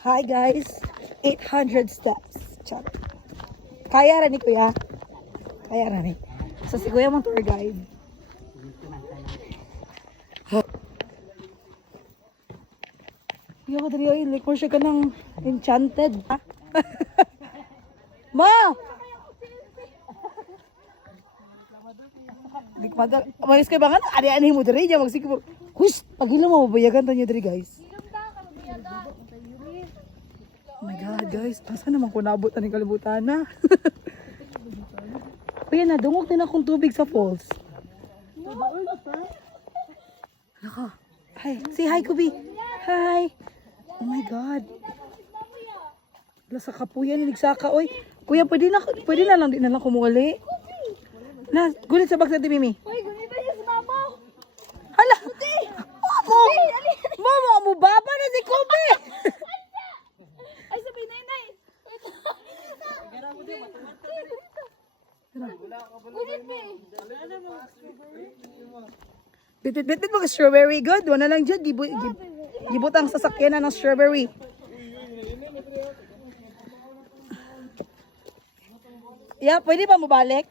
Hi guys, 800 steps. Chat. Kaya rin ni Kuya. Kaya rin ni. So si Kuya mong tour guide. Kuya ko dali oy, like mo siya ka ng enchanted. Ma! Malis kayo ba nga? Ani-ani mo dali niya. Magsiguro. Hush! Pag-ilo mo, mabayagan tayo dali guys. Oh my God, guys. Asa naman ko naabot na ng kalibutan na? Kuya, nadungog din akong tubig sa falls. Hala ka. Hi. Say hi, Kubi. Hi. Oh my God. Hala sa kapuyan, nigsaka. Oy, Kuya, pwede na lang, di na lang kumuli. Na, gulit sa bag sa Mimi. Uy, ganito yung sumama. Hala. Mama, mo baba na si Kubi. Ay, sabi na inay. Bit mo ka strawberry good. Wala lang dyan. Gibutang sasakyan na ng strawberry. Yeah, pwede ba mabalik?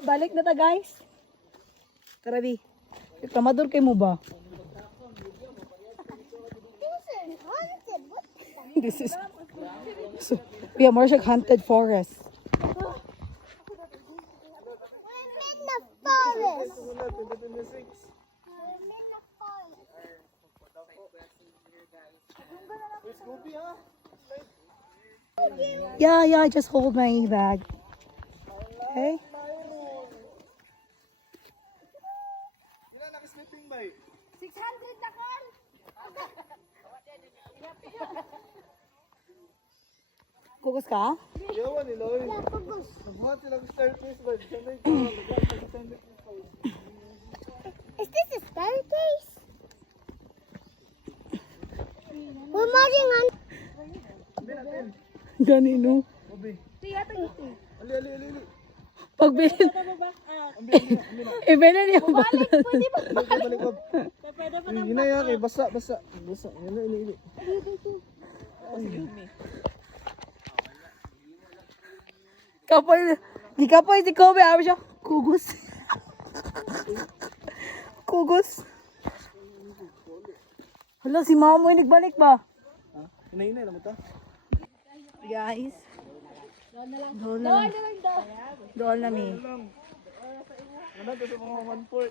Balik na ta guys. Tara di. Kamador kay mo ba? This is so we are more like haunted forest. We're in the forest. Yeah, just hold my bag. Okay? Kukus ka? Yawan nila oy. Nabuhat sila ng staircase ba? Is this a staircase? We're marching on. Ganino. Obi. Ali. Pagbilin. Ibigay niyo ba? Balik. Hinay kay basa. Ini. Kapoy si Kobe. Ano siya? Kugus. Hala, si mama mo yung nagbalik ba? Hinay naman ta. Guys. Doon na mi. Ano to sa mga 1/4?